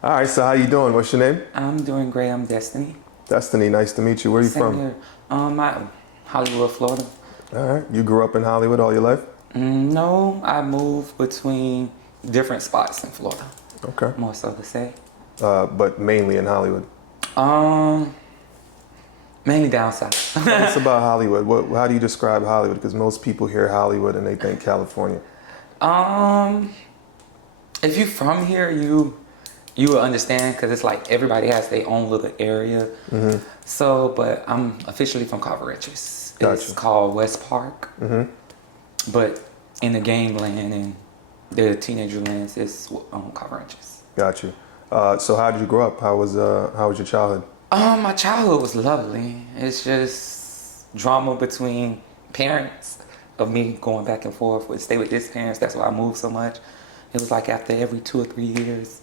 All right, so how you doing? What's your name? I'm doing great. I'm Destiny. Destiny, nice to meet you. Where are you Same from? here. I Hollywood, Florida. All right, you grew up in Hollywood all your life? No, I moved between different spots in Florida. Okay. More so to say. But mainly in Hollywood. Um, Mainly down south. Tell us about Hollywood. How do you describe Hollywood? Because most people hear Hollywood and they think California. um, if you from here, you will understand because it's like everybody has their own little area. So, but I'm officially from Coverages. It's Gotcha. called West Park, but in the game land and the teenager lands is Coverages. Got you. So how did you grow up? How was your childhood? My childhood was lovely. It's just drama between parents of me going back and forth. Would stay with this parents. That's why I moved so much. It was like after every 2 or 3 years,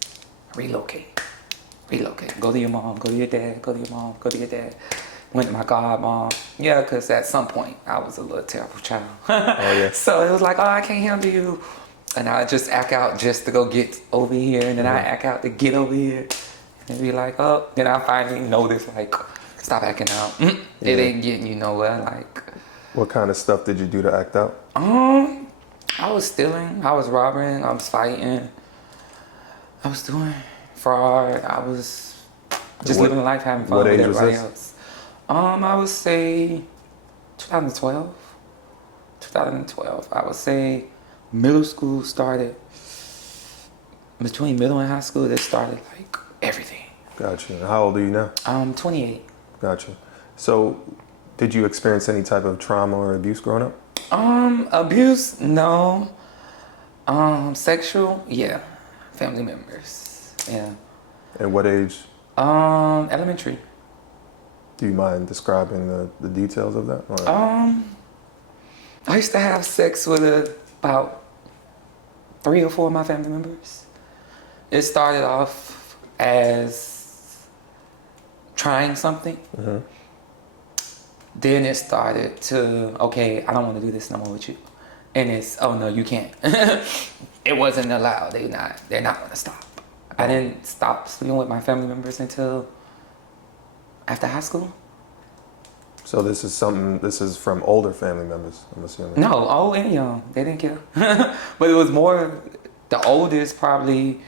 relocate. Go to your mom. Go to your dad. Go to your mom. Go to your dad. Went to my godmom. Yeah, because at some point I was a little terrible child. Oh yeah. So it was like, oh, I can't handle you. And I just act out just to go get over here. And then I act out to get over here. And be like, oh. Then I finally notice, like, stop acting out. It ain't getting you nowhere. Like, What kind of stuff did you do to act out? I was stealing. I was robbing. I was fighting. I was doing fraud. I was just What living life, having fun what with age was everybody this? else. I would say 2012. 2012. I would say middle school started. Between middle and high school, this started like everything. Gotcha. And how old are you now? I'm 28. Gotcha. So, did you experience any type of trauma or abuse growing up? Abuse, no. Sexual, yeah. Family members, yeah. And what age? Elementary. Do you mind describing the details of that? I used to have sex with about 3 or 4 of my family members. It started off as trying something. Then it started to, okay, I don't want to do this no more with you. And it's, oh no, you can't. It wasn't allowed. They're not gonna stop. I didn't stop sleeping with my family members until after high school. So this is from older family members, I'm assuming. No, old and young. They didn't care. But it was more, the oldest probably,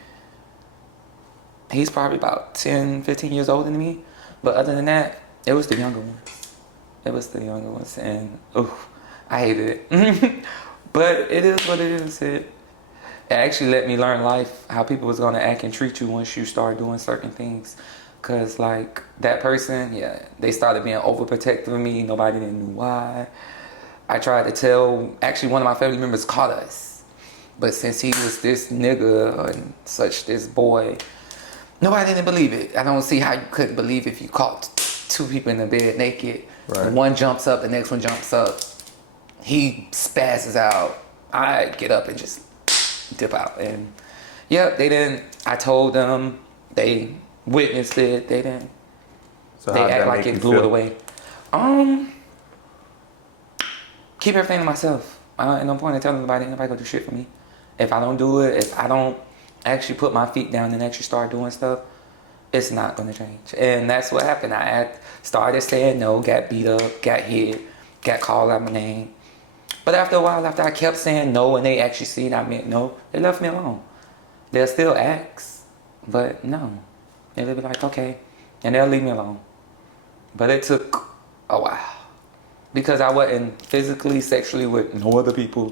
he's probably about 10, 15 years older than me. But other than that, it was the younger ones. It was the younger ones. And, I hated it. But it is what it is. It actually let me learn life, how people was going to act and treat you once you start doing certain things. Because, like, that person, yeah, they started being overprotective of me. Nobody didn't know why. I tried to tell, actually, one of my family members caught us. But since he was this nigga and such, this boy, nobody didn't believe it. I don't see how you couldn't believe if you caught 2 people in the bed naked. Right. One jumps up, the next one jumps up. He spazzes out. I get up and just dip out. And, yeah, they didn't, I told them, they witnessed it. They didn't. So They how did act that like make you it blew it feel? away. Keep everything to myself. Ain't no point in telling anybody. Ain't nobody gonna do shit for me. If I don't do it, if I don't actually put my feet down and actually start doing stuff, it's not gonna change. And that's what happened. Started saying no, got beat up, got hit, got called out my name. But after a while, after I kept saying no and they actually seen I meant no, they left me alone. They'll still ask, but no. They'll be like, okay, and they'll leave me alone. But it took a while because I wasn't physically, sexually with no other people.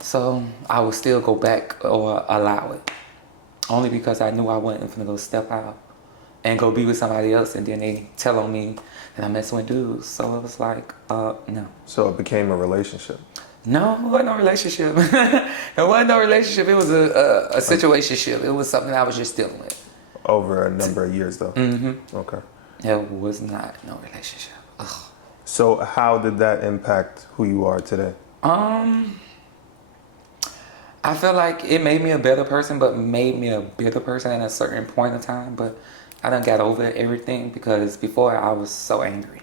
So I would still go back or allow it. Only because I knew I wasn't gonna go step out and go be with somebody else and then they tell on me that I'm messing with dudes. So it was like, no. So it became a relationship. No, it wasn't no relationship. It wasn't no relationship. It was a situationship. It was something I was just dealing with. Over a number of years, though. Okay. It was not no relationship. Ugh. So how did that impact who you are today? I feel like it made me a better person, but made me a bitter person at a certain point in time. But I done got over everything because before I was so angry.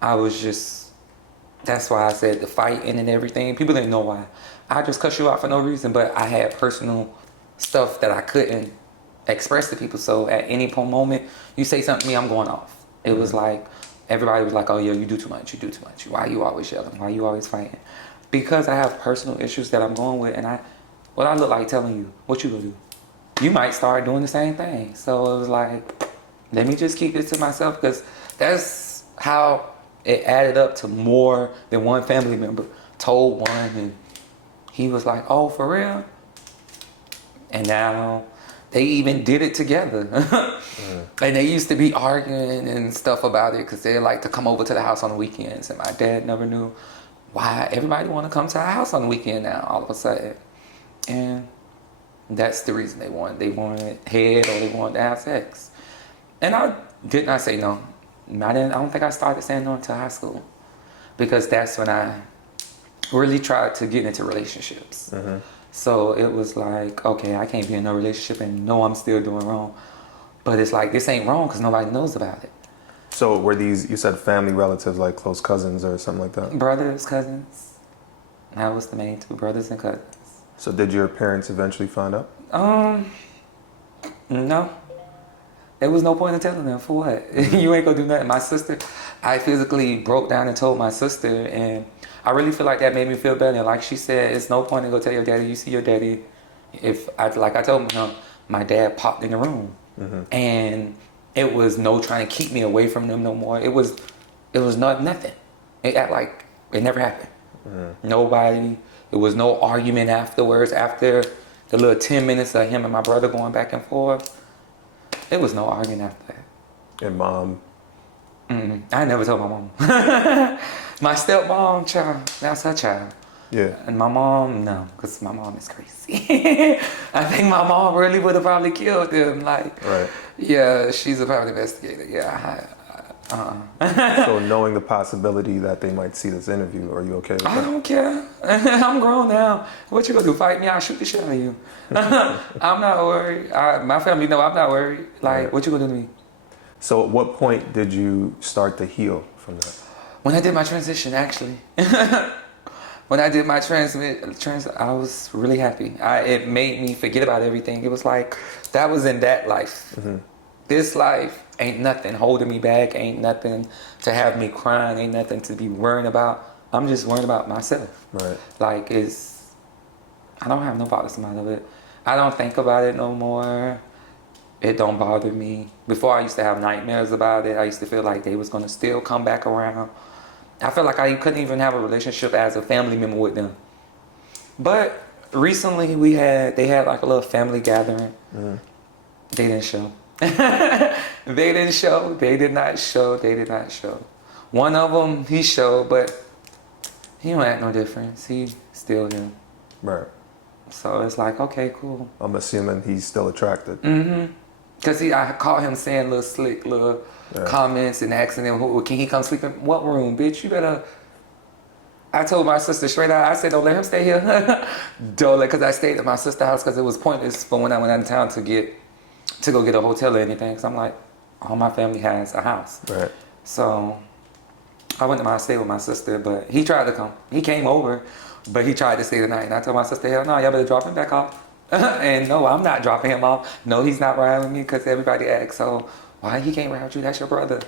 I was just, that's why I said the fighting and everything. People didn't know why. I just cuss you out for no reason, but I had personal stuff that I couldn't express to people. So at any moment you say something to me, I'm going off. It was like, everybody was like, oh yeah, you do too much, you do too much. Why you always yelling? Why you always fighting? Because I have personal issues that I'm going with, and what I look like telling you, what you gonna do? You might start doing the same thing. So it was like, let me just keep it to myself, because that's how it added up to more than one family member told one, and he was like, oh, for real? And now they even did it together. And they used to be arguing and stuff about it because they like to come over to the house on the weekends. And my dad never knew why everybody want to come to our house on the weekend now all of a sudden. And that's the reason they wanted. They wanted head, or they wanted to have sex. And I did not say no. I don't think I started saying no until high school, because that's when I really tried to get into relationships. So it was like, okay, I can't be in a relationship and know I'm still doing wrong. But it's like, this ain't wrong because nobody knows about it. So were these, you said family relatives, like close cousins or something like that? Brothers, cousins. That was the main two, brothers and cousins. So did your parents eventually find out? No. There was no point in telling them. For what? You ain't gonna do nothing. My sister, I physically broke down and told my sister, and I really feel like that made me feel better. And like she said, it's no point in go tell your daddy. You see your daddy. Like I told him, my dad popped in the room, and it was no trying to keep me away from them no more. It was nothing. It act like it never happened. Nobody. It was no argument afterwards. After the little 10 minutes of him and my brother going back and forth, it was no argument after that. And mom? I never told my mom. My stepmom, child, that's her child. Yeah. And my mom, no, because my mom is crazy. I think my mom really would have probably killed them. Like, right. Yeah, she's a private investigator. Yeah. So knowing the possibility that they might see this interview, are you okay with that? I don't care. I'm grown now. What you gonna do? Fight me? I'll shoot the shit out of you. I'm not worried. My family know I'm not worried. Like, what you gonna do to me? So at what point did you start to heal from that? When I did my transition, actually. When I did my I was really happy. It made me forget about everything. It was like, that was in that life. This life ain't nothing holding me back, ain't nothing to have me crying, ain't nothing to be worrying about. I'm just worrying about myself. Right. Like, I don't have no bothersome out of it. I don't think about it no more. It don't bother me. Before, I used to have nightmares about it. I used to feel like they was gonna still come back around. I felt like I couldn't even have a relationship as a family member with them. But recently they had like a little family gathering. They didn't show. They didn't show. They did not show. They did not show. One of them, he showed, but he don't act no difference. He still him. Right. So it's like, okay, cool. I'm assuming he's still attracted. Because I caught him saying little slick little comments and asking him, can he come sleep in what room, bitch? You better. I told my sister straight out, I said, don't let him stay here. Don't let, because I stayed at my sister's house because it was pointless for when I went out of town to go get a hotel or anything. Because I'm like, all my family has a house. Right. So I went to stay with my sister, but he tried to come. He came over, but he tried to stay the night. And I told my sister, hell no, y'all better drop him back off. And no, I'm not dropping him off. No, he's not riding with me because everybody asks, so why he can't ride with you? That's your brother.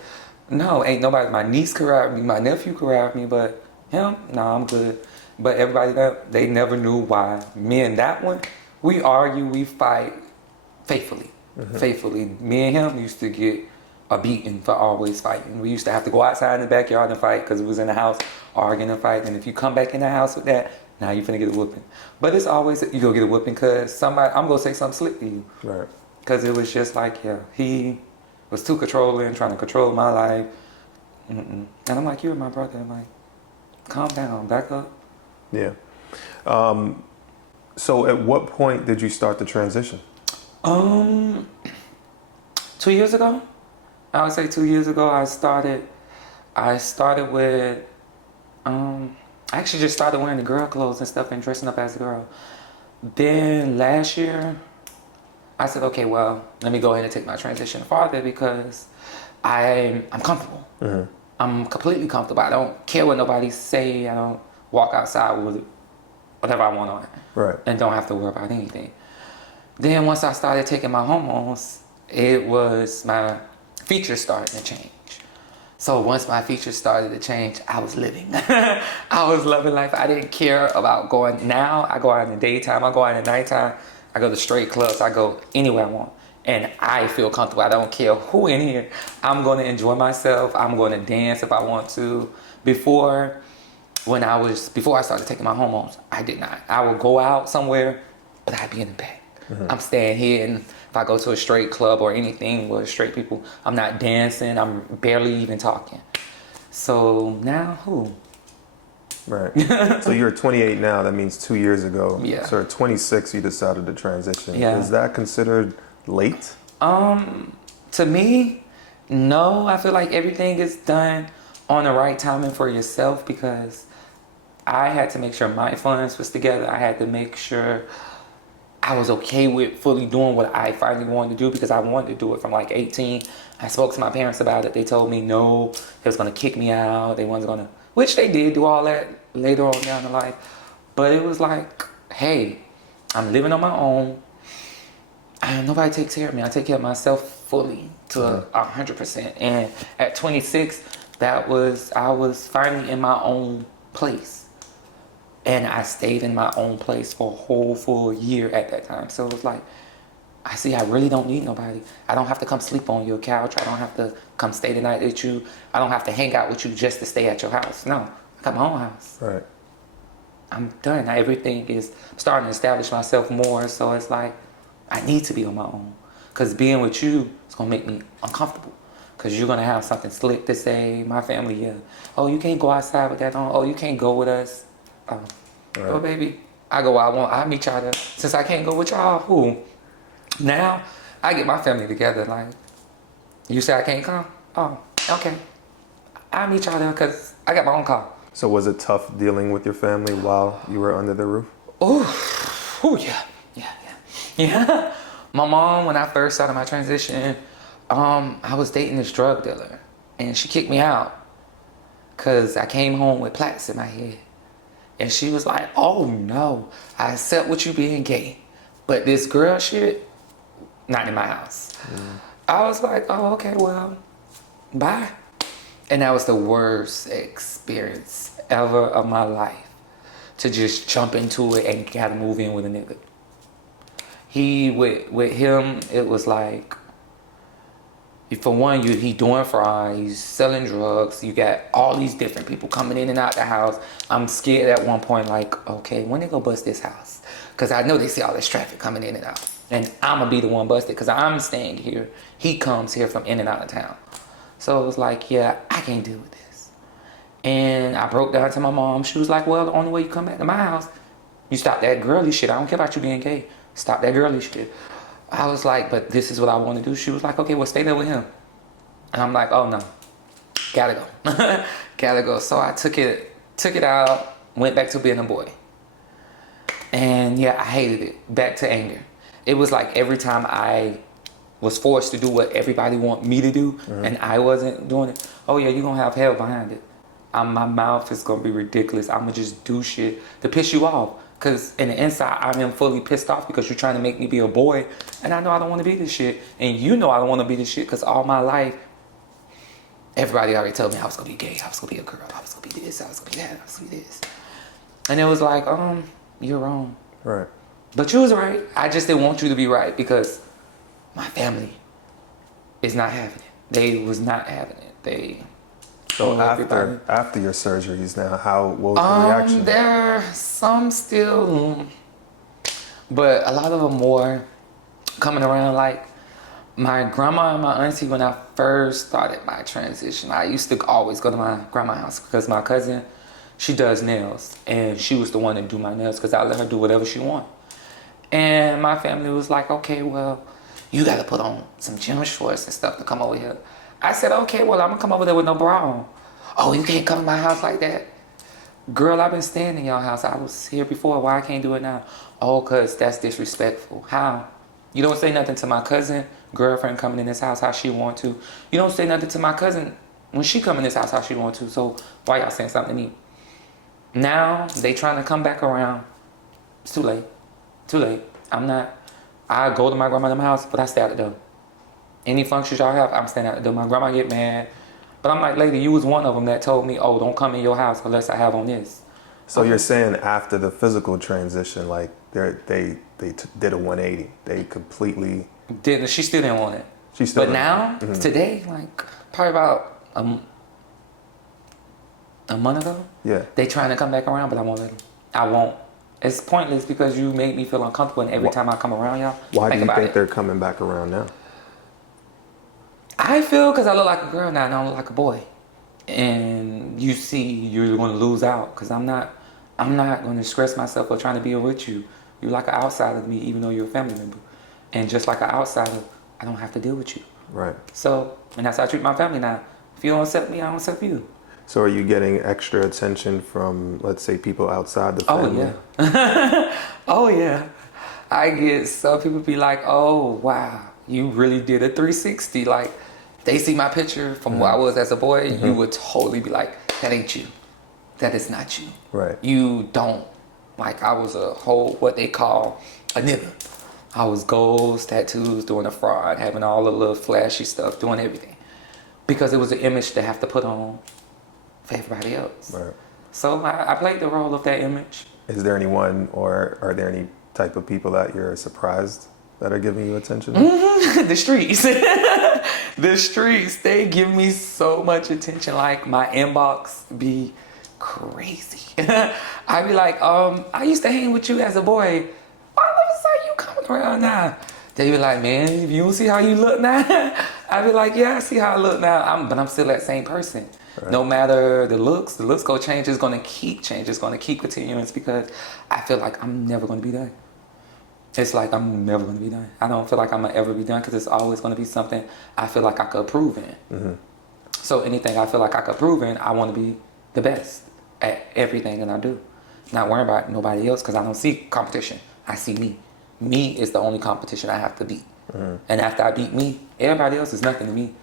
No, ain't nobody. My niece could ride with me. My nephew could ride with me, but him, no, I'm good. But everybody, they never knew why. Me and that one, we argue, we fight faithfully. Faithfully. Me and him used to get a beating for always fighting. We used to have to go outside in the backyard and fight because it was in the house arguing and fighting. And if you come back in the house with that, now you finna get a whooping. But it's always, you go get a whooping because I'm gonna say something slick to you. Right. Because it was just like, he was too controlling, trying to control my life. And I'm like, you're my brother. I'm like, calm down, back up. Yeah. So at what point did you start the transition? 2 years ago. I would say 2 years ago I started with, I actually just started wearing the girl clothes and stuff and dressing up as a girl. Then last year, I said, okay, well, let me go ahead and take my transition farther because I'm comfortable. I'm completely comfortable. I don't care what nobody say. I don't walk outside with whatever I want on. Right. And don't have to worry about anything. Then once I started taking my hormones, it was my features starting to change. So once my features started to change, I was living. I was loving life. I didn't care about going. Now I go out in the daytime. I go out at nighttime. I go to straight clubs. I go anywhere I want. And I feel comfortable. I don't care who in here. I'm going to enjoy myself. I'm going to dance if I want to. Before I started taking my hormones, I did not. I would go out somewhere, but I'd be in the back. Mm-hmm. I'm staying here, and if I go to a straight club or anything with straight people, I'm not dancing. I'm barely even talking. So now who? Right. So you're 28 now. That means 2 years ago. Yeah. So at 26, you decided to transition. Yeah. Is that considered late? To me, no. I feel like everything is done on the right timing for yourself, because I had to make sure my funds was together. I had to make sure I was okay with fully doing what I finally wanted to do, because I wanted to do it from like 18. I spoke to my parents about it. They told me no, they was going to kick me out. They wasn't going to, which they did do all that later on down the life. But it was like, hey, I'm living on my own. And nobody takes care of me. I take care of myself fully to 100%. And at 26, I was finally in my own place. And I stayed in my own place for a whole full year at that time. So it was like, I see, I really don't need nobody. I don't have to come sleep on your couch. I don't have to come stay the night with you. I don't have to hang out with you just to stay at your house. No, I got my own house. Right. I'm done. Everything is starting to establish myself more. So it's like, I need to be on my own. Because being with you is going to make me uncomfortable. Because you're going to have something slick to say. My family, yeah. Oh, you can't go outside with that on. Oh, you can't go with us. Oh, right. Oh, baby, I go where I want. I meet y'all there. Since I can't go with y'all, who? Now, I get my family together. Like, you say I can't come? Oh, okay. I meet y'all there because I got my own car. So was it tough dealing with your family while you were under the roof? Oh, yeah. My mom, when I first started my transition, I was dating this drug dealer, and she kicked me out because I came home with plaques in my head. And she was like, oh no, I accept what you being gay, but this girl shit, not in my house. I was like, oh, okay, well, bye. And that was the worst experience ever of my life, to just jump into it and gotta move in with a nigga. With him, it was like, for one, he doing fraud, he's selling drugs, you got all these different people coming in and out the house. I'm scared at one point, like, okay, when they gonna bust this house? Because I know they see all this traffic coming in and out. And I'm gonna be the one busted because I'm staying here. He comes here from in and out of town. So it was like, yeah, I can't deal with this. And I broke down to my mom. She was like, well, the only way you come back to my house, you stop that girly shit. I don't care about you being gay. Stop that girly shit. I was like, but this is what I want to do. She was like, okay, well, stay there with him. And I'm like, oh no, gotta go. Gotta go. So I took it out, went back to being a boy. And yeah, I hated it. Back to anger. It was like every time I was forced to do what everybody want me to do, and I wasn't doing it, oh yeah, you're gonna have hell behind it. My mouth is gonna be ridiculous. I'm gonna just do shit to piss you off. Because in the inside, I am fully pissed off because you're trying to make me be a boy. And I know I don't want to be this shit. And you know I don't want to be this shit because all my life, everybody already told me I was going to be gay. I was going to be a girl. I was going to be this. I was going to be that. I was going to be this. And it was like, you're wrong. Right. But you was right. I just didn't want you to be right because my family is not having it. They was not having it. So after your surgeries now, what was the reaction? There are some still, but a lot of them more coming around. Like my grandma and my auntie, when I first started my transition, I used to always go to my grandma's house because my cousin, she does nails, and she was the one to do my nails because I let her do whatever she want. And my family was like, okay, well, you got to put on some gym shorts and stuff to come over here. I said, okay, well, I'm going to come over there with no bra on. Oh, you can't come to my house like that? Girl, I've been staying in your house. I was here before. Why I can't do it now? Oh, because that's disrespectful. How? You don't say nothing to my cousin, girlfriend coming in this house how she want to. You don't say nothing to my cousin when she come in this house how she want to. So why y'all saying something to me? Now they trying to come back around. It's too late. Too late. I'm not I go to my grandma's house, but I stay out the door. Any functions y'all have, I'm staying out the door. My grandma get mad. But I'm like, lady, you was one of them that told me, oh, don't come in your house unless I have on this. So you're saying after the physical transition, like they did a 180. They completely Didn't she still didn't want it. She still but now, today, like probably about a month ago, yeah. they trying to come back around, but I won't let them. I won't. It's pointless because you made me feel uncomfortable, and every time I come around y'all, Why do you think they're coming back around now? I feel because I look like a girl now and I don't look like a boy. And you see you're going to lose out because I'm not going to stress myself or trying to be with you. You're like an outsider to me even though you're a family member. And just like an outsider, I don't have to deal with you. Right. So, and that's how I treat my family now. If you don't accept me, I don't accept you. So are you getting extra attention from, let's say, people outside the family? Oh, yeah. Oh, yeah. I get some people be like, oh, wow, you really did a 360. Like, they see my picture from where I was as a boy, you would totally be like, that ain't you. That is not you. Right. You don't. Like, I was a whole, what they call a nigga. I was goals, tattoos, doing a fraud, having all the little flashy stuff, doing everything. Because it was an image to have to put on for everybody else. Right. So I played the role of that image. Is there anyone or are there any type of people that you're surprised that are giving you attention? The streets. The streets, they give me so much attention. Like my inbox be crazy. I be like, I used to hang with you as a boy. Why the fuck are you coming around now? They be like, man, if you don't see how you look now. I be like, yeah, I see how I look now. But I'm still that same person. Right. No matter the looks go change. It's going to keep changing. It's going to keep continuing. It's because I feel like I'm never going to be done. It's like I'm never going to be done. I don't feel like I'm going to ever be done because it's always going to be something I feel like I could prove in. So anything I feel like I could prove in, I want to be the best at everything that I do. Not worrying about nobody else because I don't see competition. I see me. Me is the only competition I have to beat. And after I beat me, everybody else is nothing to me.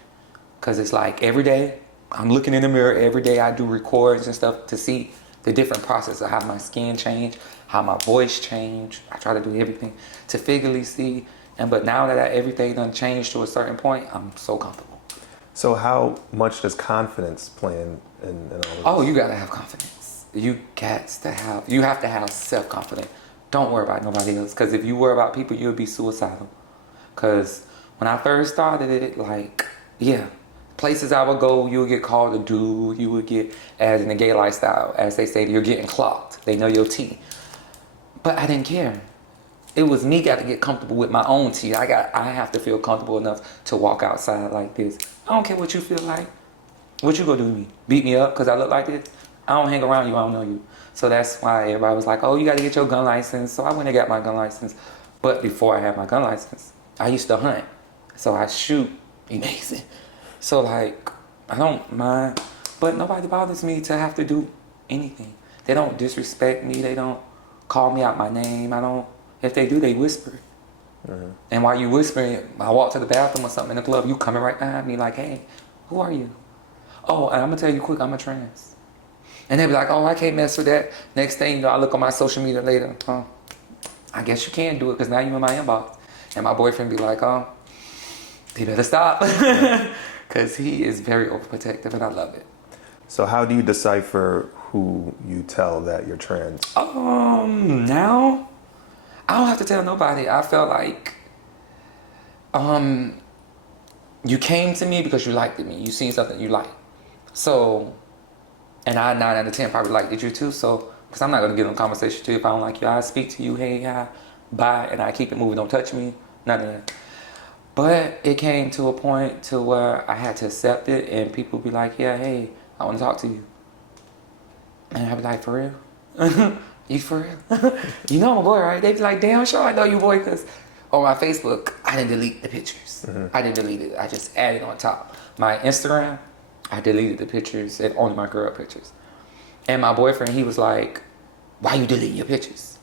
Because it's like every day, I'm looking in the mirror. Every day I do records and stuff to see the different process of how my skin changed, how my voice changed. I try to do everything to figuratively see. But now that everything done changed to a certain point, I'm so comfortable. So how much does confidence play in all of this? Oh, you got to have confidence. You have to have self-confidence. Don't worry about nobody else. Because if you worry about people, you'll be suicidal. Because when I first started it, like, yeah, places I would go, you would get called a dude. You would get, as in the gay lifestyle, as they say, you're getting clocked. They know your tea. But I didn't care. It was me got to get comfortable with my own tea. I have to feel comfortable enough to walk outside like this. I don't care what you feel like. What you gonna do to me? Beat me up because I look like this? I don't hang around you. I don't know you. So that's why everybody was like, oh, you got to get your gun license. So I went and got my gun license. But before I had my gun license, I used to hunt. So I shoot amazing. So like, I don't mind. But nobody bothers me to have to do anything. They don't disrespect me. They don't call me out my name. If they do, they whisper. And while you whispering, I walk to the bathroom or something in the club, you coming right behind me like, hey, who are you? Oh, and I'm going to tell you quick, I'm a trans. And they be like, oh, I can't mess with that. Next thing you know, I look on my social media later. I guess you can do it because now you're in my inbox. And my boyfriend be like, oh, you better stop. Because he is very overprotective and I love it. So how do you decipher who you tell that you're trans? Now, I don't have to tell nobody. I felt like you came to me because you liked me. You seen something you like. So, and I 9 out of 10 probably liked you too. So, because I'm not going to get in a conversation with you if I don't like you. I speak to you, hey, hi, bye, and I keep it moving. Don't touch me, none of that. But it came to a point to where I had to accept it and people be like, yeah, hey, I want to talk to you. And I'd be like, for real? You for real? You know my boy, right? They be like, damn sure I know you, boy, because on my Facebook, I didn't delete the pictures. I didn't delete it. I just added on top. My Instagram, I deleted the pictures and only my girl pictures. And my boyfriend, he was like, why you deleting your pictures?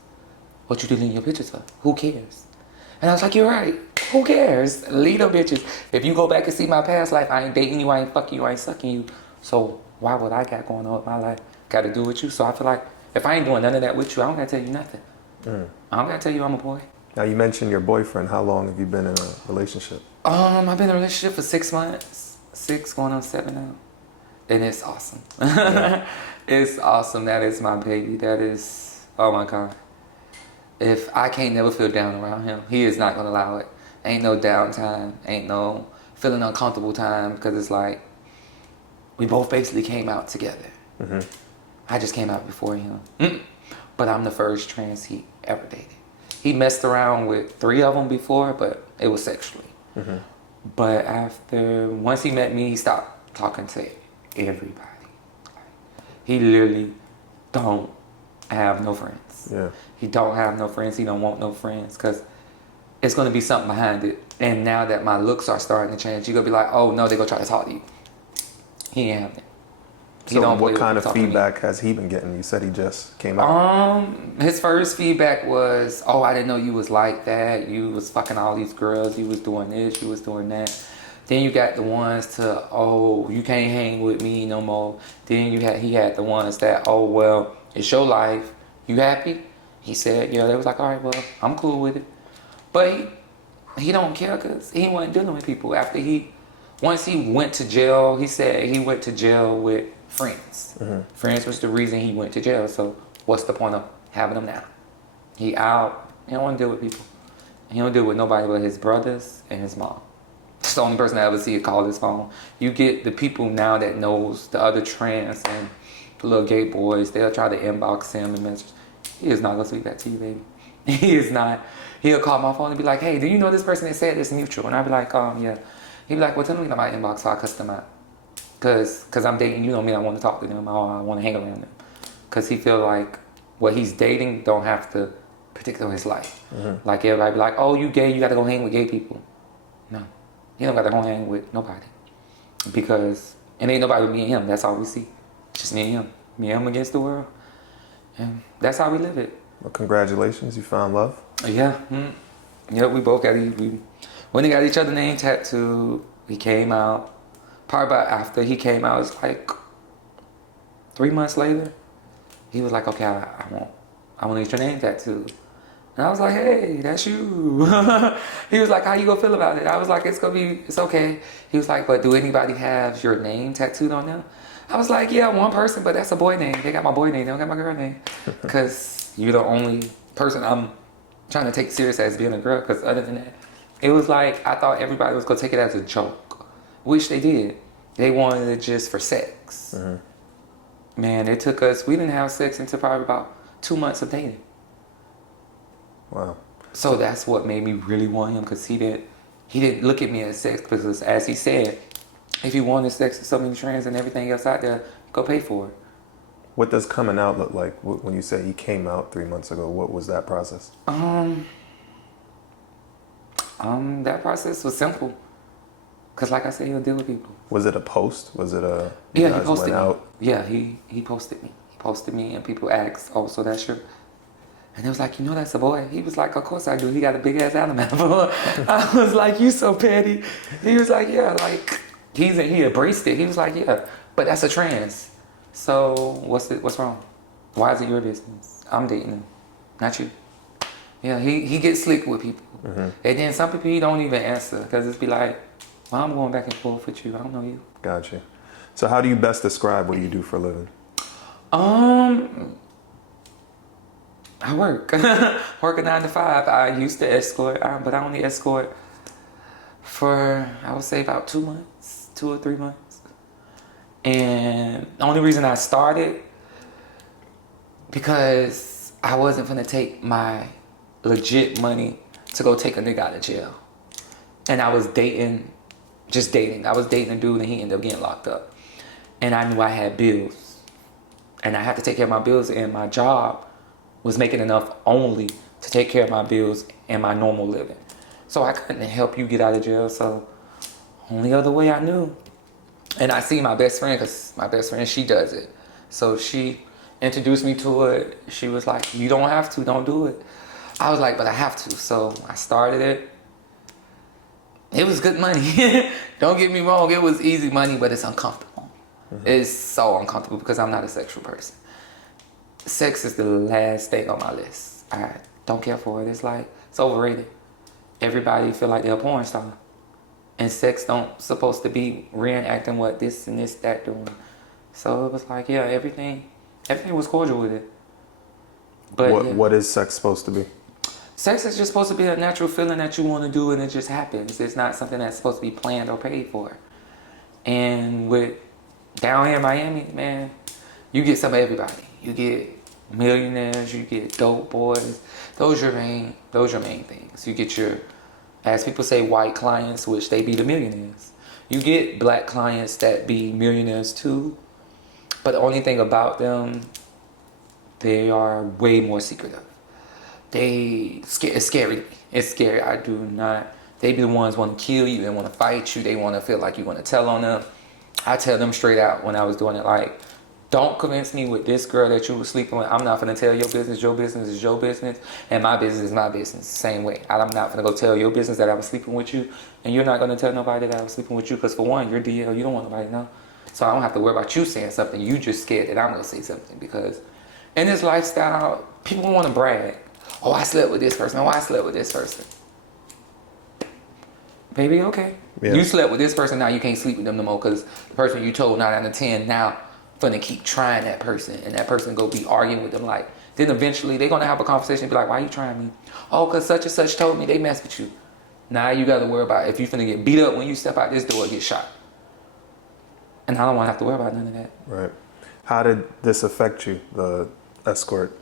What you deleting your pictures for? Who cares? And I was like, you're right. Who cares? Leave them bitches. If you go back and see my past life, I ain't dating you, I ain't fucking you, I ain't sucking you. So why would I got going on with my life? Got to do with you. So I feel like if I ain't doing none of that with you, I don't got to tell you nothing. I don't got to tell you I'm a boy. Now you mentioned your boyfriend. How long have you been in a relationship? I've been in a relationship for 6 months, 6 going on 7 now, and it's awesome. Yeah. It's awesome. That is my baby. That is, oh my God. If I can't never feel down around him, he is not gonna allow it. Ain't no downtime. Ain't no feeling uncomfortable time, because it's like we both basically came out together. Mm-hmm. I just came out before him, but I'm the first trans he ever dated. He messed around with 3 of them before, but it was sexually. Mm-hmm. But once he met me, he stopped talking to everybody. He literally don't have no friends. Yeah. He don't have no friends. He don't want no friends, because it's going to be something behind it. And now that my looks are starting to change, you're going to be like, oh no, they're going to try to talk to you. He ain't having it. So what kind of feedback has he been getting? You said he just came out. His first feedback was, oh, I didn't know you was like that. You was fucking all these girls. You was doing this. You was doing that. Then you got the ones to, oh, you can't hang with me no more. Then he had the ones that, oh, well, it's your life. You happy? He said, yeah. They was like, all right, well, I'm cool with it. But he don't care, because he wasn't dealing with people. Once he went to jail, he said he went to jail with friends. Mm-hmm. Friends was the reason he went to jail. So what's the point of having them now? He out. He don't want to deal with people. He don't deal with nobody but his brothers and his mom. It's the only person I ever see call his phone. You get the people now that knows the other trans and the little gay boys. They'll try to inbox him and message. He is not gonna speak back to you, baby. He is not. He'll call my phone and be like, hey, do you know this person that said this mutual? And I'll be like, yeah. He'd be like, well, tell me in my inbox so I cuss them out. Cause I'm dating, you know me, I want to talk to them, I want to hang around them. Cause he feel like what he's dating don't have to particular his life. Mm-hmm. Like everybody be like, oh, you gay, you got to go hang with gay people. No, you don't got to go hang with nobody. Because it ain't nobody but me and him. That's all we see. Just me and him. Me and him against the world. And that's how we live it. Well, congratulations, you found love. Yeah. Yeah, we both got when they got each other name tattooed. He came out. Probably about after he came out, it's like 3 months later. He was like, okay, I want to get your name tattooed. And I was like, hey, that's you. He was like, how you gonna feel about it? I was like, it's okay. He was like, but do anybody have your name tattooed on them? I was like, yeah, one person, but that's a boy name. They got my boy name, they don't got my girl name. Because you're the only person I'm trying to take serious as being a girl. Because other than that, it was like, I thought everybody was gonna take it as a joke. Which they did. They wanted it just for sex. Mm-hmm. Man, it took us, we didn't have sex until probably about 2 months of dating. Wow. So that's what made me really want him, because he didn't look at me as sex, because as he said, if you wanted sex with so many trans and everything else out there, go pay for it. What does coming out look like? When you say he came out 3 months ago, what was that process? That process was simple. Cause like I said, he'll deal with people. Was it a post? Was it a? Yeah, he posted me. Yeah, he posted me. He posted me, and people asked, "Oh, so that's your?" And it was like, that's a boy. He was like, "Of course I do. He got a big ass Adam apple." I was like, "You so petty." He was like, "Yeah, like he embraced it." He was like, "Yeah, but that's a trans. So what's wrong? Why is it your business? I'm dating him, not you." Yeah, he gets slick with people, mm-hmm. And then some people he don't even answer, because it's be like, well, I'm going back and forth with you. I don't know you. Gotcha. So how do you best describe what you do for a living? I work. Work a 9 to 5. I used to escort, but I only escort for, I would say, about 2 months, 2 or 3 months. And the only reason I started, because I wasn't going to take my legit money to go take a nigga out of jail. And I was dating. I was dating a dude, and he ended up getting locked up. And I knew I had bills. And I had to take care of my bills, and my job was making enough only to take care of my bills and my normal living. So I couldn't help you get out of jail, so only other way I knew. And I see my best friend, because my best friend, she does it. So she introduced me to it. She was like, you don't have to, don't do it. I was like, but I have to. So I started it. It was good money. Don't get me wrong, it was easy money, but it's uncomfortable. Mm-hmm. It's so uncomfortable, because I'm not a sexual person. Sex is the last thing on my list. I don't care for it. It's It's overrated. Everybody feel like they're a porn star. And sex don't supposed to be reenacting what this and this, that doing. So it was like, yeah, everything was cordial with it. But What is sex supposed to be? Sex is just supposed to be a natural feeling that you want to do and it just happens. It's not something that's supposed to be planned or paid for. And with down here in Miami, man, you get some of everybody. You get millionaires, you get dope boys. Those are your main things. You get your, as people say, white clients, which they be the millionaires. You get black clients that be millionaires too. But the only thing about them, they are way more secretive. It's scary. It's scary. I do not. They be the ones want to kill you. They want to fight you. They want to feel like you want to tell on them. I tell them straight out when I was doing it, like, don't convince me with this girl that you were sleeping with. I'm not going to tell your business. Your business is your business. And my business is my business. Same way. I'm not going to go tell your business that I was sleeping with you. And you're not going to tell nobody that I was sleeping with you. Because for one, you're DL. You don't want nobody to know. So I don't have to worry about you saying something. You just scared that I'm going to say something. Because in this lifestyle, people want to brag. Oh, I slept with this person. Oh, I slept with this person. Baby, okay. Yeah. You slept with this person, now you can't sleep with them no more because the person you told 9 out of 10 now gonna keep trying that person, and that person go be arguing with them. Like, then eventually they're gonna have a conversation and be like, why you trying me? Oh, because such and such told me they messed with you. Now you gotta worry about if you finna get beat up when you step out this door or get shot. And I don't wanna have to worry about none of that. Right. How did this affect you, the escort?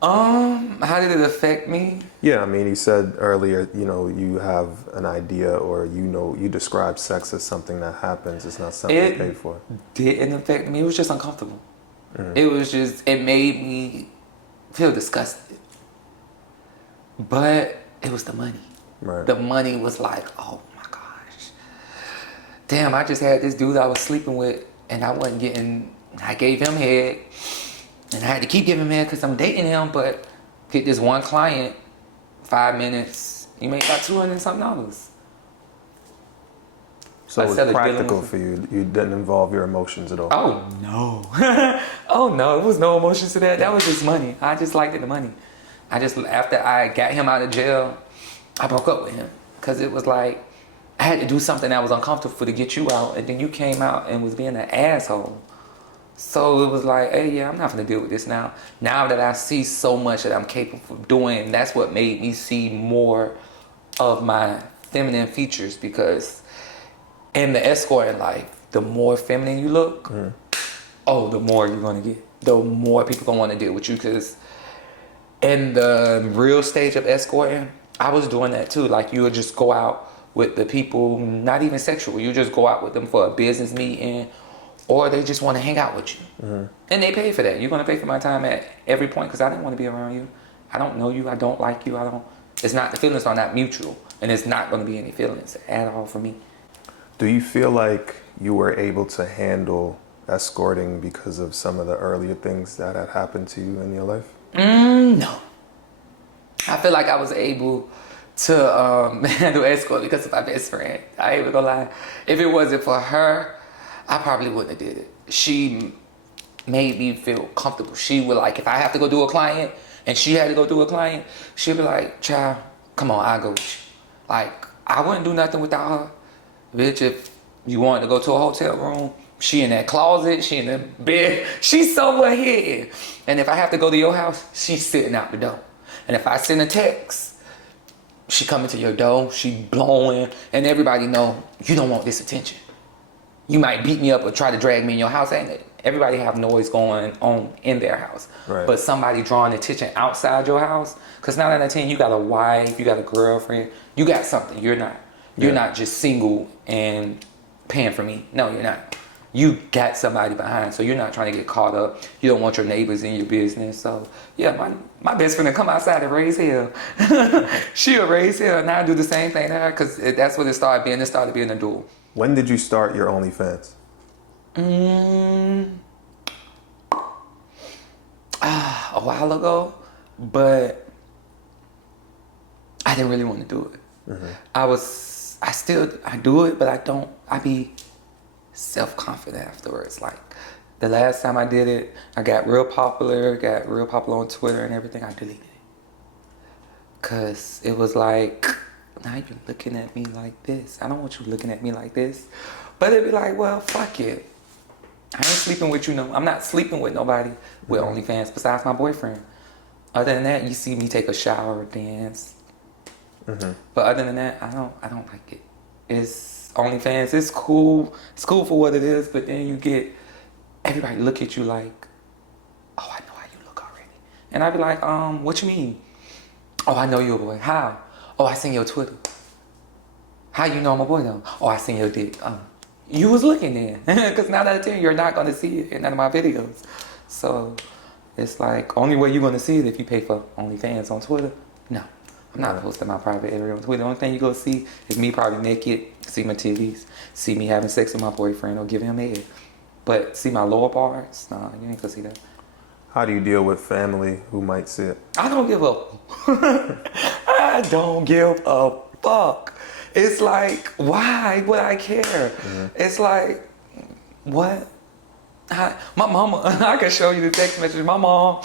How did it affect me? Yeah, I mean, you said earlier, you have an idea, or you describe sex as something that happens. It's not something you pay for. It didn't affect me. It was just uncomfortable. Mm-hmm. It made me feel disgusted. But it was the money. Right. The money was like, oh my gosh. Damn, I just had this dude I was sleeping with, and I gave him head. And I had to keep giving him head because I'm dating him, but get this one client, 5 minutes, you make about $200 something. So it was practical for you. You didn't involve your emotions at all. Oh no. Oh no, it was no emotions to that. That was just money. I just liked the money. After I got him out of jail, I broke up with him. Because it was like, I had to do something that was uncomfortable to get you out. And then you came out and was being an asshole. So it was like, hey, yeah, I'm not going to deal with this now. Now that I see so much that I'm capable of doing, that's what made me see more of my feminine features. Because in the escorting life, the more feminine you look, the more you're going to get. The more people going to want to deal with you. Because in the real stage of escorting, I was doing that too. Like, you would just go out with the people, not even sexual. You just go out with them for a business meeting, or they just want to hang out with you. And they pay for that. You're going to pay for my time at every point because I didn't want to be around you. I don't know you. I don't like you. The feelings are not mutual. And it's not going to be any feelings at all for me. Do you feel like you were able to handle escorting because of some of the earlier things that had happened to you in your life? No. I feel like I was able to handle escort because of my best friend. I ain't even gonna lie. If it wasn't for her, I probably wouldn't have did it. She made me feel comfortable. She would, like, if I have to go do a client and she had to go do a client, she'd be like, child, come on, I'll go with you. Like, I wouldn't do nothing without her. Bitch, if you wanted to go to a hotel room, she in that closet, she in the bed, she's somewhere here. And if I have to go to your house, she's sitting out the door. And if I send a text, she coming to your door, she blowing, and everybody know you don't want this attention. You might beat me up or try to drag me in your house. Ain't it? Everybody have noise going on in their house. Right. But somebody drawing attention outside your house, because 9 out of 10, you got a wife, you got a girlfriend, you got something. You're not just single and paying for me. No, you're not. You got somebody behind, so you're not trying to get caught up. You don't want your neighbors in your business. So, yeah, my best friend will come outside and raise hell. She'll raise hell, and I'll do the same thing to her, because that's what it started being. It started being a duel. When did you start your OnlyFans? A while ago, but I didn't really want to do it. I do it, but I be self-confident afterwards. Like, the last time I did it, I got real popular on Twitter and everything. I deleted it. Cause it was like, now you're looking at me like this. I don't want you looking at me like this. But it'd be like, well, fuck it. I ain't sleeping with you no. I'm not sleeping with nobody with OnlyFans besides my boyfriend. Other than that, you see me take a shower, dance. But other than that, I don't like it. It's OnlyFans. It's cool. It's cool for what it is. But then you get everybody look at you like, oh, I know how you look already. And I'd be like, what you mean? Oh, I know you're a boy. How? Oh, I seen your Twitter. How you know I'm a boy though? Oh, I seen your dick. You was looking then. Because 9 out of 10, you're not going to see it in none of my videos. So it's like, only way you're going to see it if you pay for OnlyFans on Twitter. No, I'm not posting my private area on Twitter. The only thing you're going to see is me probably naked, see my titties, see me having sex with my boyfriend or giving him head. But see my lower parts? Nah, you ain't going to see that. How do you deal with family who might see it? I don't give a I don't give a fuck. It's like, why would I care? It's like, what? My mama, I can show you the text message. My mom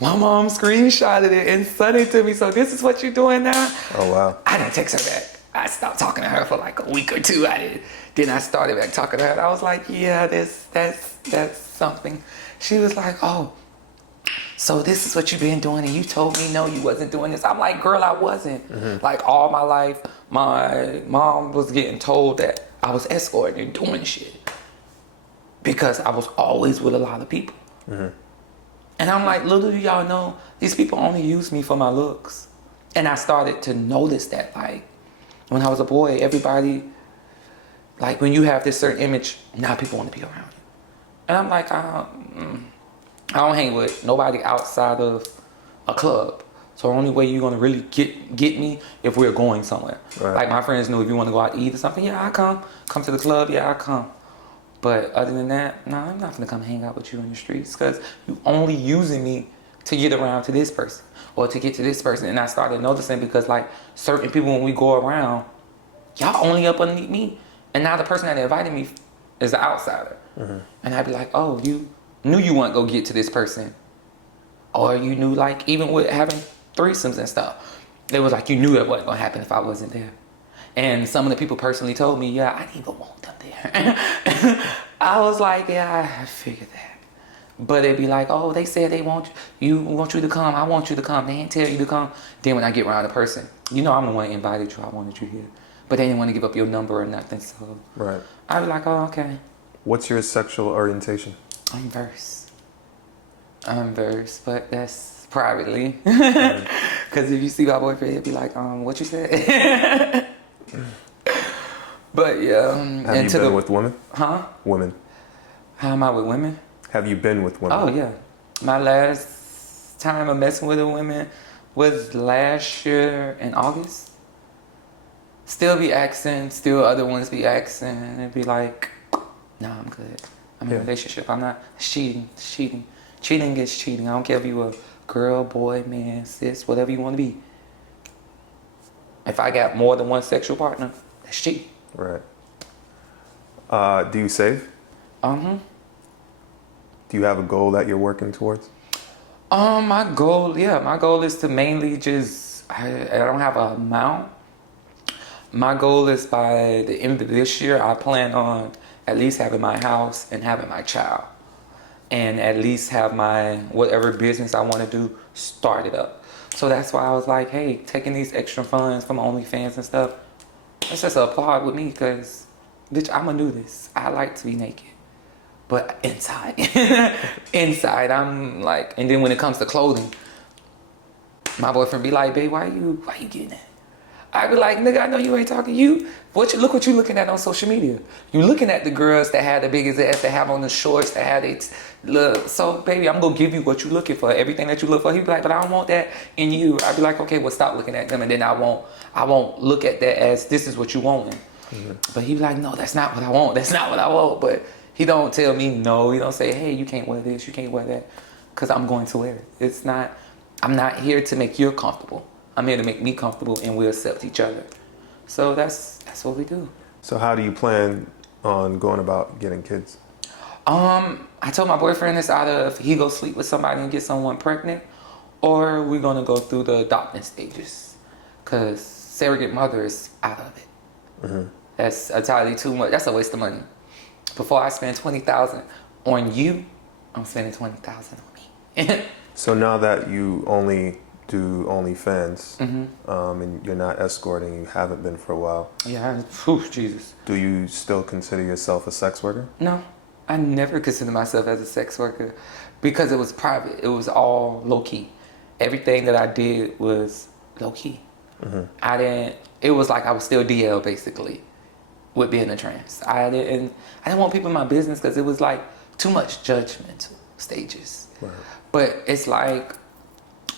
screenshotted it and sent it to me. So this is what you're doing now? Oh, wow. I didn't text her back. I stopped talking to her for like a week or two. Then I started back talking to her. And I was like, yeah, that's something. She was like, oh, so this is what you've been doing and you told me no, you wasn't doing this. I'm like, girl, I wasn't. Like all my life, my mom was getting told that I was escorting and doing shit because I was always with a lot of people. And I'm like, little do y'all know, these people only use me for my looks. And I started to notice that, like, when I was a boy, everybody, like when you have this certain image, now people want to be around you. And I'm like, I don't hang with nobody outside of a club. So the only way you're gonna really get me if we're going somewhere. Right. Like my friends know if you want to go out to eat or something, yeah, I come. Come to the club, yeah, I come. But other than that, no, I'm not gonna come hang out with you in the streets because you only using me to get around to this person or to get to this person. And I started noticing because like certain people when we go around, y'all only up underneath me. And now the person that invited me is the outsider. And I'd be like, oh, you knew you weren't gonna get to this person. Or you knew like, even with having threesomes and stuff, it was like you knew it wasn't gonna happen if I wasn't there. And some of the people personally told me, yeah, I didn't even want them there. I was like, yeah, I figured that. But it'd be like, oh, they said they want you to come. I want you to come. They didn't tell you to come. Then when I get around the person, you know I'm the one that invited you. I wanted you here. But they didn't want to give up your number or nothing. So Right. I'd be like, oh, okay. What's your sexual orientation? I'm verse, but that's privately. Because if you see my boyfriend, he'd be like, what you said? But yeah. Have you been with women? Huh? Women. How am I with women? Have you been with women? Oh, yeah. My last time of messing with a woman was last year in August. Still be asking, still other ones be asking, and it'd be like, no, I'm good. I'm in a relationship. I'm not cheating. Cheating is cheating. I don't care if you a girl, boy, man, sis, whatever you want to be. If I got more than one sexual partner, that's cheating. Right. Do you save? Do you have a goal that you're working towards? My goal is to mainly just, I don't have an amount. My goal is by the end of this year, I plan on at least having my house and having my child. And at least have my whatever business I want to do started up. So that's why I was like, hey, taking these extra funds from OnlyFans and stuff, let's just applaud with me because, bitch, I'm going to do this. I like to be naked. But inside, I'm like, and then when it comes to clothing, my boyfriend be like, babe, why you getting that? I be like, nigga, I know you ain't talking. Look what you looking at on social media. You looking at the girls that have the biggest ass, that have on the shorts, that have it. Look, so baby, I'm gonna give you what you looking for, everything that you look for. He be like, but I don't want that in you. I be like, okay, well, stop looking at them, and then I won't look at that as this is what you want. But he be like, no, that's not what I want. That's not what I want. But he don't tell me no. He don't say, hey, you can't wear this, you can't wear that, because I'm going to wear it. It's not. I'm not here to make you comfortable. I'm here to make me comfortable, and we accept each other. So that's what we do. So how do you plan on going about getting kids? I told my boyfriend it's either if he go sleep with somebody and get someone pregnant, or we're gonna go through the adopting stages. Because surrogate mother is out of it. That's entirely too much. That's a waste of money. Before I spend $20,000 on you, I'm spending $20,000 on me. So now that you only do OnlyFans, and you're not escorting, you haven't been for a while. Yeah, Jesus. Do you still consider yourself a sex worker? No, I never considered myself as a sex worker because it was private. It was all low key. Everything that I did was low key. I didn't. It was like I was still DL basically with being a trans. I didn't want people in my business because it was like too much judgmental stages. Right. But it's like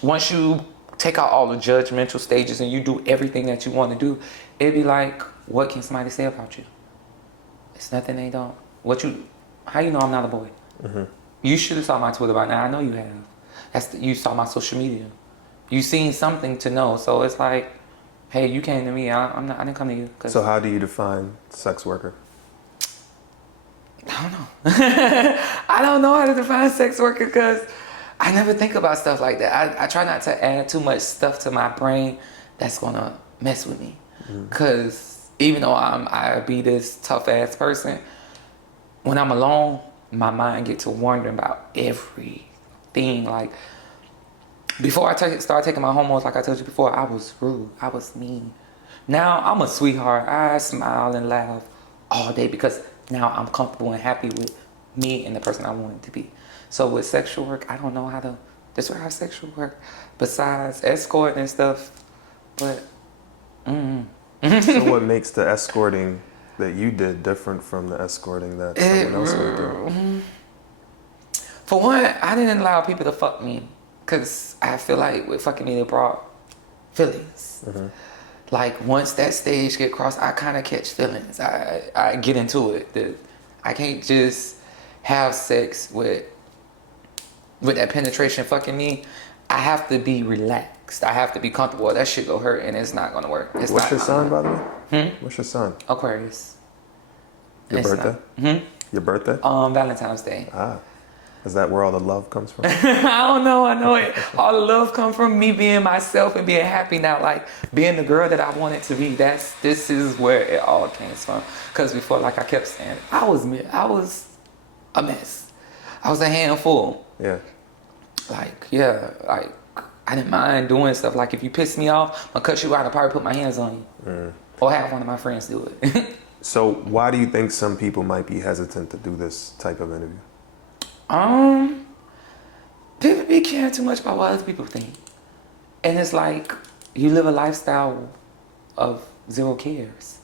once you take out all the judgmental stages and you do everything that you want to do, it'd be like, what can somebody say about you? It's nothing they don't. How you know I'm not a boy? You should have saw my Twitter by now. I know you have. You saw my social media. You seen something to know. So it's like, hey, you came to me. I didn't come to you. So how do you define sex worker? I don't know. I don't know how to define sex worker because I never think about stuff like that. I try not to add too much stuff to my brain that's gonna mess with me. Because even though I be this tough ass person, when I'm alone, my mind get to wondering about everything. Like before I start taking my hormones, like I told you before, I was rude. I was mean. Now I'm a sweetheart. I smile and laugh all day because now I'm comfortable and happy with me and the person I wanted to be. So with sexual work, I don't know how to describe sexual work besides escorting and stuff. But So what makes the escorting that you did different from the escorting that someone else would do? For one, I didn't allow people to fuck me because I feel like with fucking me, they brought feelings. Like once that stage get crossed, I kind of catch feelings. I get into it. I can't just have sex with that penetration fucking me. I have to be relaxed. I have to be comfortable. That shit go hurt and it's not gonna work. What's your sign, by the way? What's your sign? Aquarius. Your birthday? Your birthday? Valentine's Day. Is that where all the love comes from? I don't know. I know it. All the love come from me being myself and being happy now, like being the girl that I wanted to be. This is where it all came from. Because before, like I kept saying, I was a mess. I was a handful. Yeah. Like I didn't mind doing stuff. Like if you piss me off, I'll cut you out. I'll probably put my hands on you, or have one of my friends do it. So why do you think some people might be hesitant to do this type of interview? People be caring too much about what other people think. And it's like, you live a lifestyle of zero cares.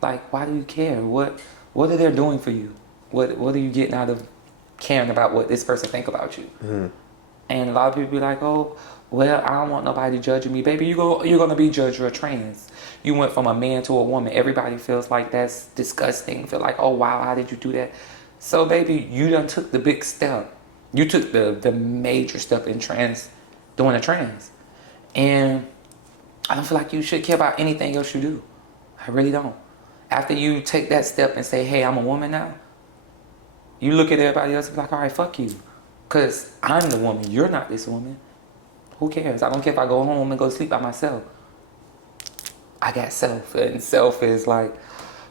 Like, why do you care? What are they doing for you? What are you getting out of caring about what this person think about you? And a lot of people be like, oh, well, I don't want nobody judging me. Baby, you're going to be judged. You're trans. You went from a man to a woman. Everybody feels like that's disgusting. Feel like, oh, wow, how did you do that? So, baby, you done took the big step. You took the major step in doing a trans. And I don't feel like you should care about anything else you do. I really don't. After you take that step and say, hey, I'm a woman now, you look at everybody else and be like, all right, fuck you. Because I'm the woman. You're not this woman. Who cares? I don't care if I go home and go to sleep by myself. I got self. And self is like,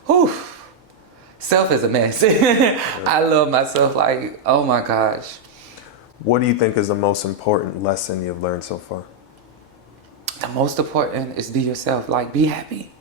whew. Self is a mess. I love myself like, oh my gosh. What do you think is the most important lesson you've learned so far? The most important is be yourself. Like, be happy.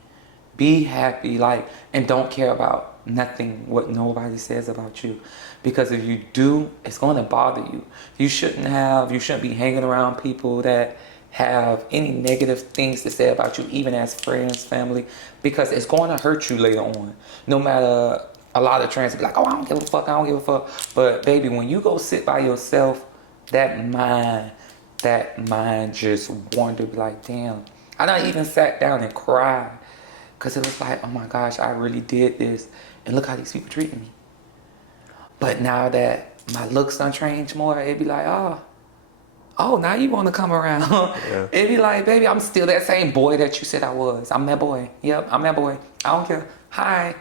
Be happy, like, and don't care about nothing, what nobody says about you. Because if you do, it's going to bother you. You shouldn't be hanging around people that have any negative things to say about you, even as friends, family, because it's going to hurt you later on. No matter, a lot of trans be like, oh, I don't give a fuck. But baby, when you go sit by yourself, that mind just wandered like, damn. I done even sat down and cried because it was like, oh my gosh, I really did this. And look how these people treating me. But now that my looks done changed more, it'd be like, oh, now you want to come around. Yeah. It'd be like, baby, I'm still that same boy that you said I was. I'm that boy. Yep, I'm that boy. I don't care. Hi,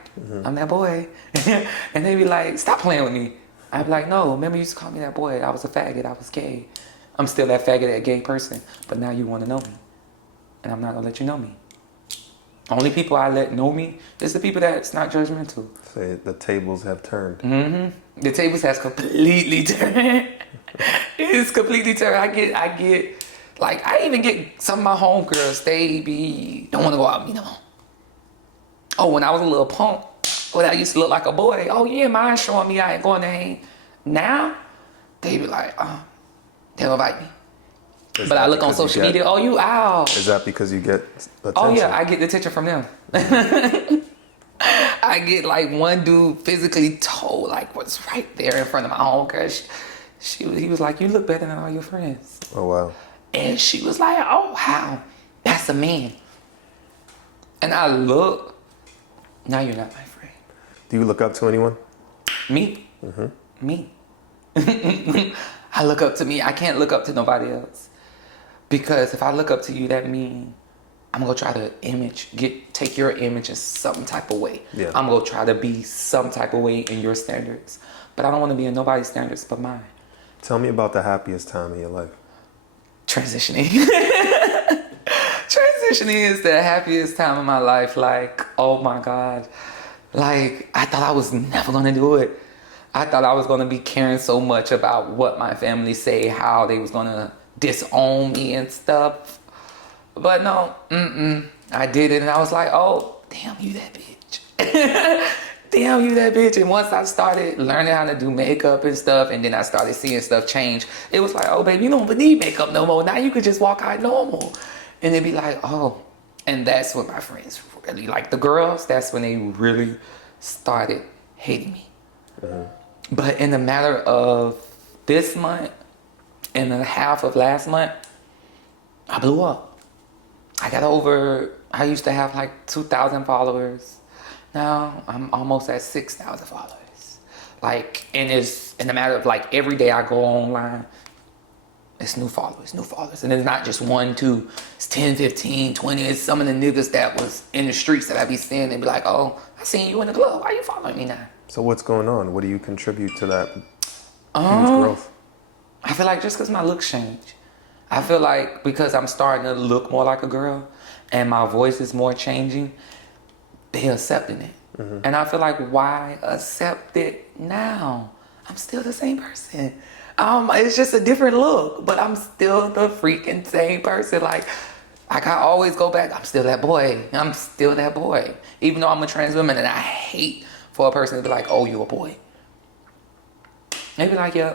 I'm that boy. And they'd be like, stop playing with me. I'd be like, no, remember you used to call me that boy. I was a faggot. I was gay. I'm still that faggot, that gay person. But now you want to know me. and I'm not gonna let you know me. Only people I let know me is the people that's not judgmental. Say the tables have turned. The tables has completely turned. It's completely turned. I get, like, I even get some of my homegirls, don't want to go out with me no more. Oh, when I was a little punk, when I used to look like a boy, oh yeah, mine showing me I ain't going to hang. Now, they be like, they'll invite me. But I look on social media, oh, you out. Is that because you get attention? Oh yeah, I get the attention from them. I get like one dude physically told, like, was right there in front of my homegirl. He was like, you look better than all your friends. Oh wow. And she was like, oh, how? That's a man. And I look, now you're not my friend. Do you look up to anyone? Me? Me. I look up to me. I can't look up to nobody else. Because if I look up to you, that means I'm going to try to take your image in some type of way. Yeah. I'm going to try to be some type of way in your standards. But I don't want to be in nobody's standards but mine. Tell me about the happiest time in your life. Transitioning. Transitioning is the happiest time of my life. Like, oh my God. Like, I thought I was never going to do it. I thought I was going to be caring so much about what my family say, how they was going to disown me and stuff. But no, I did it and I was like, oh, damn you that bitch. Damn you that bitch. And once I started learning how to do makeup and stuff, and then I started seeing stuff change, it was like, oh baby, you don't need makeup no more. Now you could just walk out normal. And it'd be like, oh. And that's when my friends really, like the girls, that's when they really started hating me. But in the matter of this month and the half of last month, I blew up. I used to have like 2,000 followers. Now I'm almost at 6,000 followers. Like, and it's in the matter of like every day I go online, it's new followers. And it's not just 1, 2, it's 10, 15, 20. It's some of the niggas that was in the streets that I be seeing. They be like, oh, I seen you in the club. Why you following me now? So what's going on? What do you contribute to that huge growth? I feel like just because my looks change. I feel like because I'm starting to look more like a girl and my voice is more changing, they're accepting it. And I feel like, why accept it now? I'm still the same person. It's just a different look, but I'm still the freaking same person. Like I always go back, I'm still that boy. Even though I'm a trans woman, and I hate for a person to be like, oh, you a boy. They be like, yeah,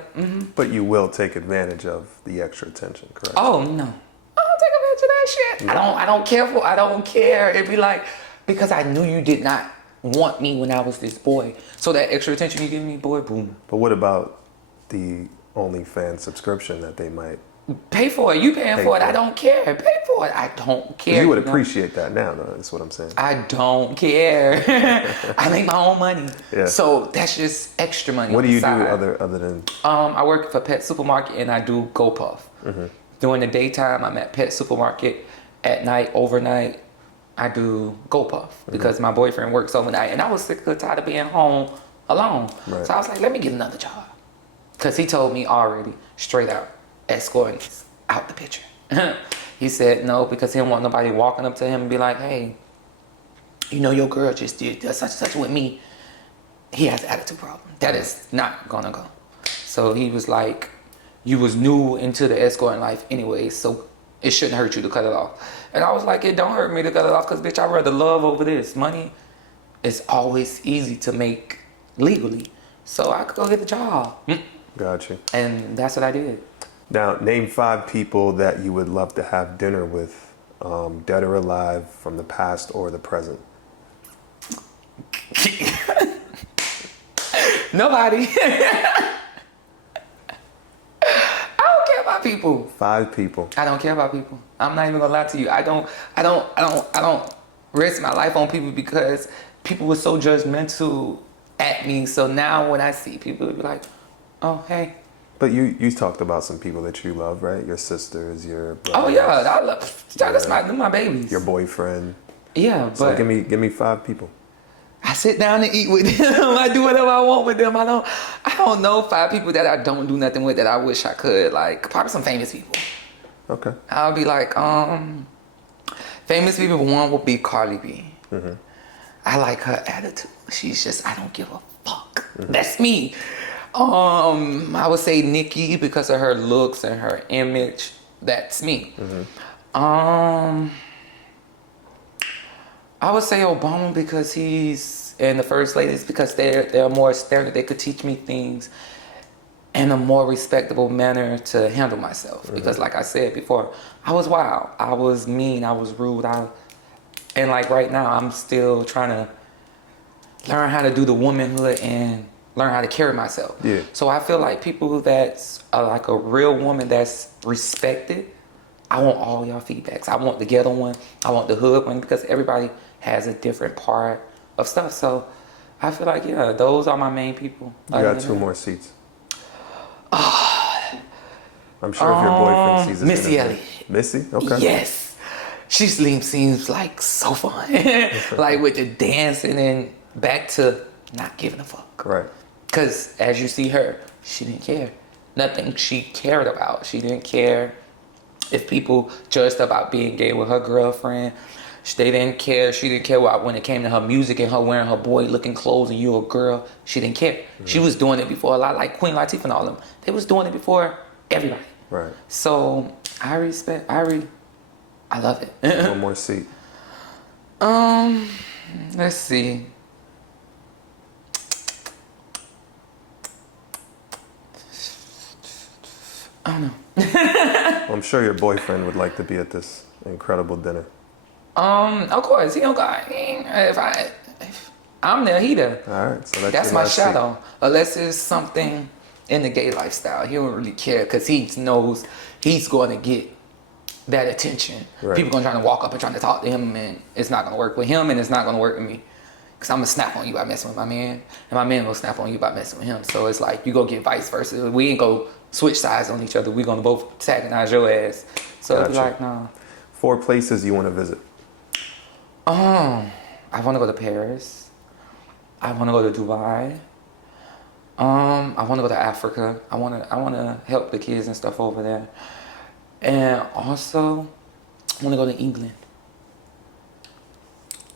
But you will take advantage of the extra attention, correct? Oh, no. I don't take advantage of that shit. No. I don't care. It'd be like, because I knew you did not want me when I was this boy. So that extra attention you give me, boy, boom. But what about the OnlyFans subscription that they might pay for it? You paying for it. I don't care. Pay for it. I don't care. You would appreciate that now, though. That's what I'm saying. I don't care. I make my own money. Yeah. So that's just extra money. What do you do side. other than? I work for Pet Supermarket and I do GoPuff. During the daytime, I'm at Pet Supermarket. At night, overnight, I do GoPuff because my boyfriend works overnight, and I was sick and tired of being home alone. Right. So I was like, let me get another job. Because he told me already, straight out, escorting is out the picture. He said no, because he didn't want nobody walking up to him and be like, hey, you know your girl just did such and such with me. He has an attitude problem. That is not gonna go. So he was like, you was new into the escorting life anyway, so it shouldn't hurt you to cut it off. And I was like, it don't hurt me to cut it off, because bitch, I'd rather love over this. Money is always easy to make legally. So I could go get the job. Gotcha. And that's what I did. Now, name 5 people that you would love to have dinner with, dead or alive, from the past or the present. Nobody. I don't care about people. 5 people. I don't care about people. I'm not even gonna lie to you. I don't risk my life on people because people were so judgmental at me. So now when I see people, it'll be like, oh, hey. But you talked about some people that you love, right? Your sisters, your brothers. Oh yeah, I love. That's my babies. Your boyfriend. Yeah, but So give me 5 people. I sit down and eat with them. I do whatever I want with them. I don't know 5 people that I don't do nothing with that I wish I could. Like probably some famous people. Okay. I'll be like, Famous people, one will be Cardi B. I like her attitude. She's just, I don't give a fuck. That's me. I would say Nicki because of her looks and her image. That's me. I would say Obama because he's, and the first ladies because they're more standard. They could teach me things in a more respectable manner to handle myself. Because like I said before, I was wild. I was mean. I was rude. And like right now, I'm still trying to learn how to do the womanhood and learn how to carry myself. Yeah. So I feel like people that's like a real woman that's respected, I want all y'all feedbacks. I want the ghetto one. I want the hood one because everybody has a different part of stuff. So I feel like, yeah, those are my main people. You got two more seats. I'm sure if your boyfriend sees this. Missy Elliott. Missy? Okay. Yes. She seems like so fun. Like with the dancing and back to not giving a fuck. Right. Because as you see her, she didn't care. Nothing she cared about. She didn't care if people judged about being gay with her girlfriend. They didn't care. She didn't care when it came to her music and her wearing her boy-looking clothes and you a girl. She didn't care. She was doing it before a lot, like Queen Latifah and all them. They was doing it before everybody. Right. So I respect. I love it. One more seat. Let's see. I don't know. Well, I'm sure your boyfriend would like to be at this incredible dinner. Of course, he don't got. If I'm there, he there. All right, so That's my shadow. Unless it's something in the gay lifestyle, he don't really care because he knows he's going to get that attention. Right. People gonna try to walk up and trying to talk to him, and it's not gonna work with him, and it's not gonna work with me. Cause I'm gonna snap on you by messing with my man, and my man will snap on you by messing with him. So it's like you go get vice versa. We ain't go switch sides on each other. We gonna both antagonize your ass. So it's like, nah. 4 places you want to visit. I want to go to Paris. I want to go to Dubai. I want to go to Africa. I want to help the kids and stuff over there. And also, I want to go to England.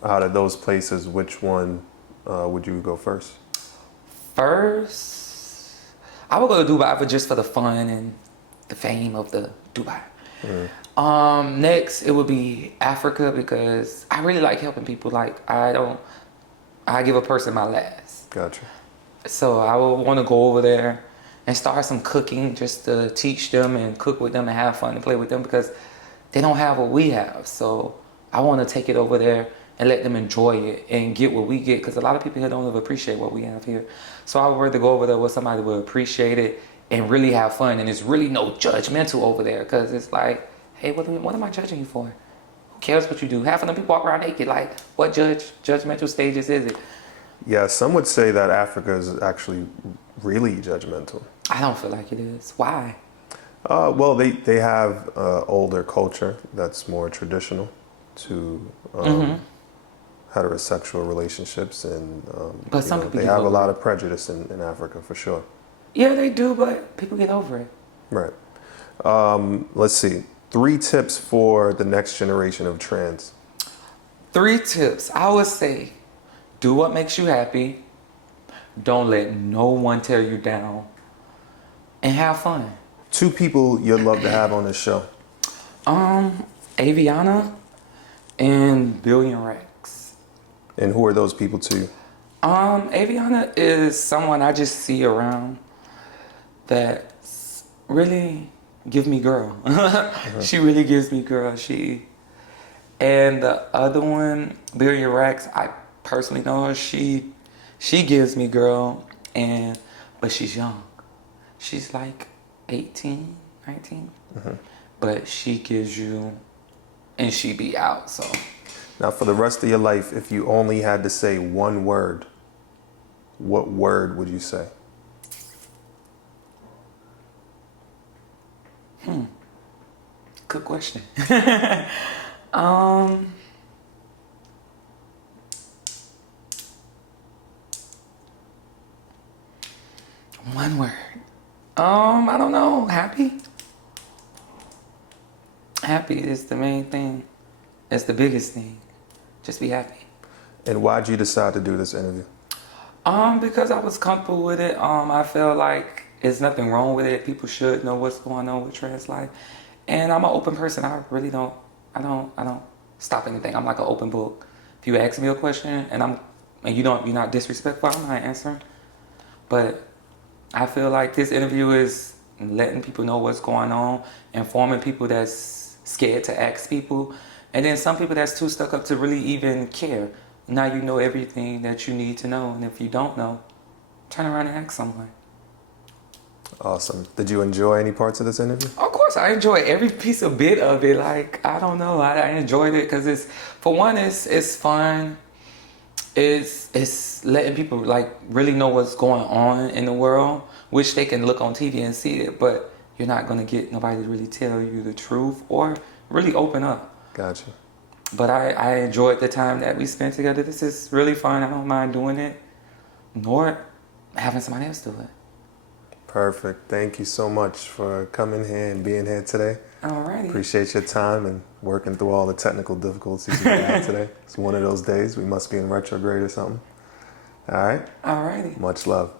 Out of those places, which one would you go first? First, I would go to Dubai just for the fun and the fame of the Dubai. Next, it would be Africa because I really like helping people. Like I give a person my last. Gotcha. So I would want to go over there and start some cooking just to teach them and cook with them and have fun and play with them because they don't have what we have. So I want to take it over there and let them enjoy it and get what we get because a lot of people here don't even appreciate what we have here. So I would rather go over there where somebody will appreciate it and really have fun. And it's really no judgmental over there because it's like, hey, what am I judging you for? Who cares what you do? Half of them people walk around naked. Like, what judgmental stages is it? Yeah, some would say that Africa is actually really judgmental. I don't feel like it is. Why? Well, they have older culture that's more traditional to heterosexual relationships, and But some people they get have a over lot it. of prejudice in Africa for sure. Yeah, they do, but people get over it. Right. Let's see. 3 tips for the next generation of trans. 3 tips. I would say, do what makes you happy. Don't let no one tear you down. And have fun. 2 people you'd love to have on this show. Aviana and Billion Rex. And who are those people to you? Aviana is someone I just see around that really give me girl. She really gives me girl. And the other one, Billion Rex, I personally know her. She gives me girl, but she's young. She's like 18, 19. But she gives you, and she be out, so. Now, for the rest of your life, if you only had to say one word, what word would you say? Good question. One word. I don't know. Happy. Happy is the main thing. It's the biggest thing. Just be happy. And why'd you decide to do this interview? Because I was comfortable with it. I feel like there's nothing wrong with it. People should know what's going on with trans life. And I'm an open person. I really don't I don't stop anything. I'm like an open book. If you ask me a question and you're not disrespectful, I'm not answering. But I feel like this interview is letting people know what's going on, informing people that's scared to ask people, and then some people that's too stuck up to really even care. Now you know everything that you need to know, and if you don't know, turn around and ask someone. Awesome. Did you enjoy any parts of this interview? Of course, I enjoy every piece of bit of it. Like, I don't know, I enjoyed it because it's fun. It's letting people like really know what's going on in the world, which they can look on TV and see it, but you're not gonna get nobody to really tell you the truth or really open up. Gotcha. But I enjoyed the time that we spent together. This is really fun. I don't mind doing it, nor having somebody else do it. Perfect. Thank you so much for coming here and being here today. Alrighty. Appreciate your time and working through all the technical difficulties you had today. It's one of those days. We must be in retrograde or something. All right. Alrighty. Much love.